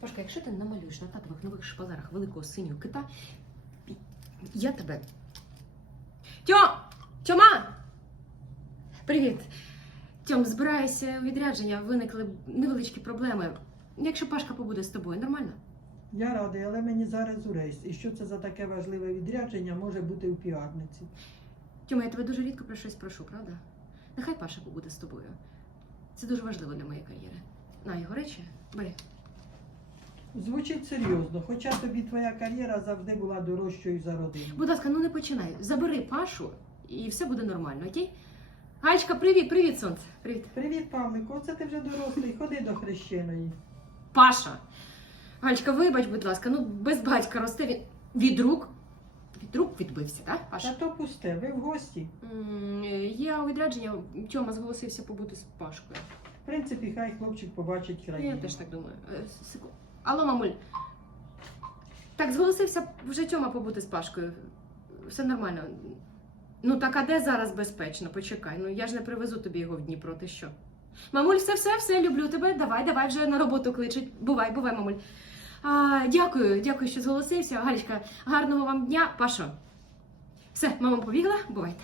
Пашка, якщо ти намалюєш на татових нових шпалерах великого синього кита, я тебе. Тьо! Тьома! Привіт! Тьом, збираюся у відрядження, виникли невеличкі проблеми. Якщо Пашка побуде з тобою, нормально? Я радий, але мені зараз у рейс. І що це за таке важливе відрядження може бути у піарниці? Тьома, я тебе дуже рідко про щось прошу, правда? Нехай Паша побуде з тобою. Це дуже важливо для моєї кар'єри. На його речі, бери. Звучить серйозно, хоча тобі твоя кар'єра завжди була дорожчою за родину. Будь ласка, ну не починай. Забери Пашу і все буде нормально, окей? Галечка, привіт, привіт, сонце. Привіт. Привіт, Павлику, оце ти вже дорослий, ходи до хрещеної. Паша. Галечка, вибач, будь ласка, ну без батька росте він від рук. Від рук відбився, так, Та то пусте, ви в гості. М, Я у відрядження Тьома зголосився побути з Пашкою. В принципі, хай хлопчик побачить країну. Я теж так думаю. Е, секу- Алло, мамуль. Так, зголосився вже Тьома побути з Пашкою. Все нормально. Ну так а де зараз безпечно? Почекай. Ну я ж не привезу тобі його в Дніпро, ти що? Мамуль, все, все, все, люблю тебе. Давай, давай вже на роботу кличуть. Бувай, бувай, мамуль. А, дякую, дякую, що зголосився. Галічка, гарного вам дня, Пашо. Все, мама побігла, бувайте.